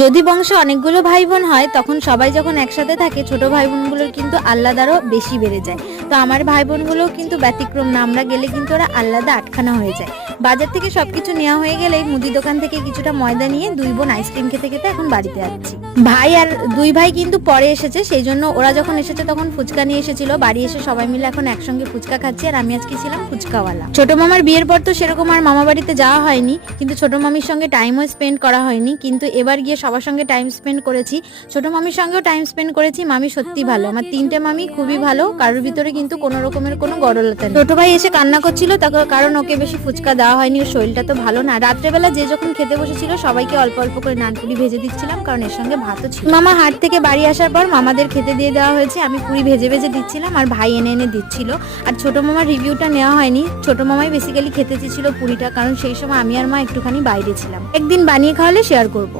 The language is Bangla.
যদি বংশে অনেকগুলো ভাই বোন হয় তখন সবাই যখন একসাথে থাকে ছোট ভাই বোনগুলোর কিন্তু আহ্লাদ বেশি বেড়ে যায়। তো আমার ভাই বোনগুলোও কিন্তু ব্যতিক্রম না, আমরা গেলে কিন্তু ওরা আহ্লাদে আটখানা হয়ে যায়। বাজার থেকে সবকিছু নেওয়া হয়ে গেলেই মুদি দোকান থেকে কিছুটা ময়দা নিয়ে দুই বোন আইসক্রিম খেতে খেতে এখন বাড়িতে যাচ্ছি। ভাই আর দুই ভাই কিন্তু পরে এসেছে, সেই জন্য ওরা যখন এসেছে তখন ফুচকা নিয়ে এসেছিল। বাড়ি এসে সবাই মিলে এখন একসঙ্গে ফুচকা খাচ্ছি, আর আমি আজকে ছিলাম ফুচকাওয়ালা। ছোট মামার বিয়ের পর তো সেরকম আর মামা বাড়িতে যাওয়া হয়নি, কিন্তু ছোট মামির সঙ্গে টাইমও স্পেন্ড করা হয়নি, কিন্তু এবার গিয়ে সবার সঙ্গে টাইম স্পেন্ড করেছি। ছোট মামির সঙ্গেও টাইম স্পেন্ড করেছি। মামি সত্যি ভালো, আমার তিনটে মামি খুবই ভালো, কারোর ভিতরে কিন্তু কোনো রকমের কোনো গড়লতা নেই। ছোট ভাই এসে কান্না করছিল, কারণ ওকে বেশি ফুচকা দেওয়া হয়নি, ওর শরীরটা তো ভালো না। রাত্রেবেলা যে যখন খেতে বসেছিল সবাইকে অল্প অল্প করে নানপুরি ভেজে দিচ্ছিলাম, কারণ এর সঙ্গে ভাতও ছিল। মামা হাট থেকে বাড়ি আসার পর মামাদের খেতে দিয়ে দেওয়া হয়েছে, আমি পুরি ভেজে ভেজে দিচ্ছিলাম আর ভাই এনে এনে দিচ্ছিল। আর ছোট মামার রিভিউটা নেওয়া হয়নি, ছোট মামাই বেসিক্যালি খেতে চেয়েছিল পুরিটা, কারণ সেই সময় আমি আর মা একটুখানি বাইরে ছিলাম। একদিন বানিয়ে খাওয়ালে শেয়ার করবো।